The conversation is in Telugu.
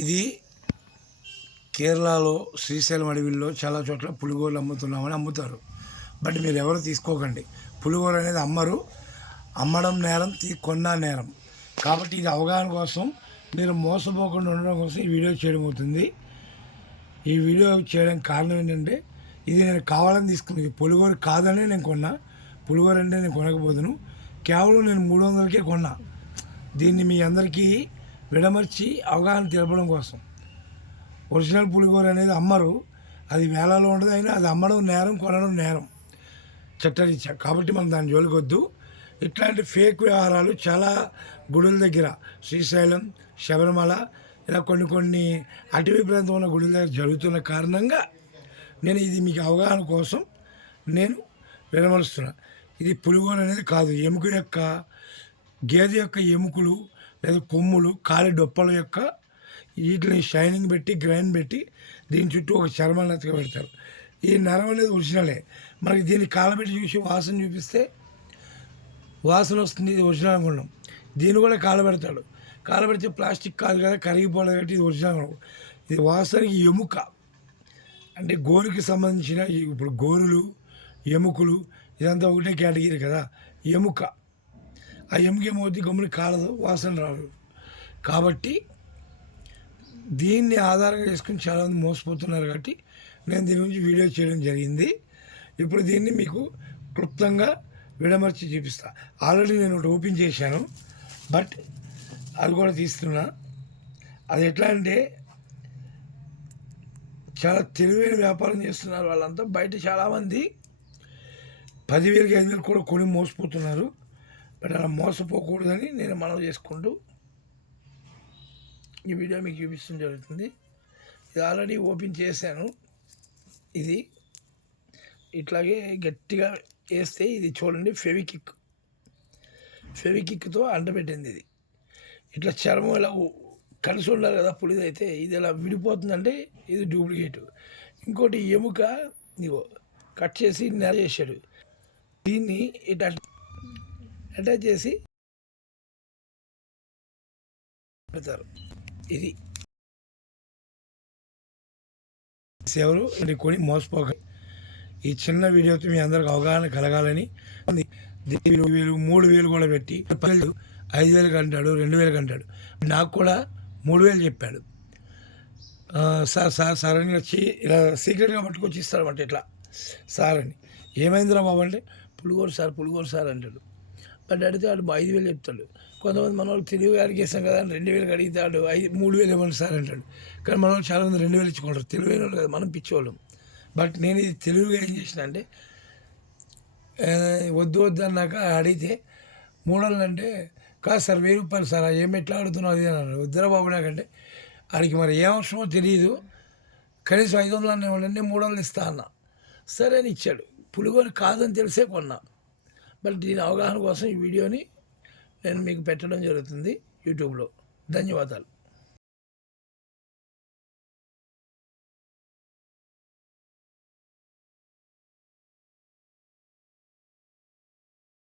ఇది కేరళలో శ్రీశైలం అడవిలో చాలా చోట్ల పులిగోరలు అమ్ముతున్నామని అమ్ముతారు. బట్ మీరు ఎవరు తీసుకోకండి. పులిగోర అనేది అమ్మడం నేరం, కొన్నా నేరం. కాబట్టి ఇది అవగాహన కోసం, మీరు మోసపోకుండా ఉండడం కోసం ఈ వీడియో చేయడం అవుతుంది. ఈ వీడియో చేయడానికి కారణం ఏంటంటే, ఇది నేను కావాలని తీసుకున్నాను. ఇది పులిగోర కాదనే నేను కొన్నా. పులిగోర అంటే నేను కొనకపోదును. కేవలం నేను 300కే కొన్నా. దీన్ని మీ అందరికీ విడమర్చి అవగాహన తెలపడం కోసం. ఒరిజినల్ పులిగోర అనేది అమ్మరు, అది వేలాలో ఉంటుంది. అయినా అది అమ్మడం నేరం, కొనడం నేరం చట్టరీత్యా. కాబట్టి మనం దాని జోలికి వద్దు. ఇట్లాంటి ఫేక్ వ్యవహారాలు చాలా గుడుల దగ్గర, శ్రీశైలం, శబరిమల, ఇలా కొన్ని అటవీ ప్రాంతం ఉన్న గుడుల దగ్గర జరుగుతున్న కారణంగా నేను ఇది మీకు అవగాహన కోసం నేను విడమరుస్తున్నా. ఇది పులిగోర అనేది కాదు. గేదె యొక్క ఎముకలు లేదా కొమ్ములు, కాలి డొప్పల యొక్క వీటిని షైనింగ్ పెట్టి, గ్రైండ్ పెట్టి, దీని చుట్టూ ఒక చర్మం నెత్తగా పెడతారు. ఈ నరం అనేది ఒరిజినలే. మనకి దీన్ని కాలబెట్టి చూసి వాసన చూపిస్తే వాసన వస్తుంది, ఇది ఒరిజినల్ అనుకున్నాం. దీన్ని కూడా కాలబెడతాడు. కాలబెడితే ప్లాస్టిక్ కాదు కదా, కరిగిపోలేదు కాబట్టి ఇది ఒరిజినల్. ఇది వాసనకి ఎముక అంటే గోరుకి సంబంధించిన, ఇప్పుడు గోరులు, ఎముకలు ఇదంతా ఒకటే కేటగిరీ కదా. ఎముక, ఆ ఎముక ఏమవుతుంది, గమ్ముని కాలదు, వాసన రాదు. కాబట్టి దీన్ని ఆధారంగా చేసుకుని చాలామంది మోసపోతున్నారు. కాబట్టి నేను దీని గురించి వీడియో చేయడం జరిగింది. ఇప్పుడు దీన్ని మీకు క్లుప్తంగా విడమర్చి చూపిస్తా. ఆల్రెడీ నేను ఒకటి ఓపెన్ చేశాను, బట్ అది కూడా తీస్తున్నా. అది ఎట్లా అంటే, చాలా తెలివైన వ్యాపారం చేస్తున్నారు వాళ్ళంతా. బయట చాలామంది 10,000కి 5,000 కూడా కొని మోసపోతున్నారు. బట్ అలా మోసపోకూడదని నేను మనవి చేసుకుంటూ ఈ వీడియో మీకు చూపించడం జరుగుతుంది. ఇది ఆల్రెడీ ఓపెన్ చేశాను. ఇది ఇట్లాగే గట్టిగా వేస్తే ఇది చూడండి, ఫెవికిక్తో అంటపెట్టింది. ఇది ఇట్లా చర్మం ఇలా కలిసి ఉండాలి కదా పులిదైతే, ఇది ఇలా విడిపోతుందంటే ఇది డూప్లికేట్. ఇంకోటి ఎముక ఇగో కట్ చేసి నెల చేశాడు. దీన్ని ఇట్లా అటాచ్ చేసి పెడతారు. ఇది ఎవరు కొని మోసపోక. ఈ చిన్న వీడియోతో మీ అందరికి అవగాహన కలగాలని 2,000, 3,000 కూడా పెట్టి 5,000 అంటాడు, 2,000 అంటాడు. నాకు కూడా 3,000 చెప్పాడు. సార్ అని వచ్చి ఇలా సీక్రెట్గా పట్టుకొచ్చి ఇస్తాడన్నమాట. ఇట్లా సార్ అని, ఏమైందిరా బాబు అంటే, పులిగోరు సార్ అంటాడు. బట్ అడిగితే వాడు 5,000 చెప్తాడు. కొంతమంది మన వాళ్ళు తెలివిగా అడిగేస్తాం కదా, 2,000 అడిగితాడు, 3,000 ఇవ్వండి సార్ అంటాడు. కానీ మన వాళ్ళు చాలామంది 2,000 ఇచ్చుకుంటారు. తెలివైన వాళ్ళు కదా, మనం పిచ్చోళ్ళం. బట్ నేను ఇది తెలివిగా ఏం చేసిన అంటే, వద్దు అన్నాక అడిగితే 300 అంటే, కాదు సార్ 1,000 రూపాయలు సార్, ఏం ఎట్లా అడుగుతున్నావు అది అన్నాడు. వద్దురా బాబు నాకంటే, ఆడికి మరి ఏ అవసరమో తెలియదు. కనీసం 500 అన్న ఇవ్వండి, 300 ఇస్తా అన్న. సరే అని ఇచ్చాడు. పులిగోరు కాదని తెలిసే కొన్నా. బట్ దీని అవగాహన కోసం ఈ వీడియోని నేను మీకు పెట్టడం జరుగుతుంది యూట్యూబ్లో. ధన్యవాదాలు.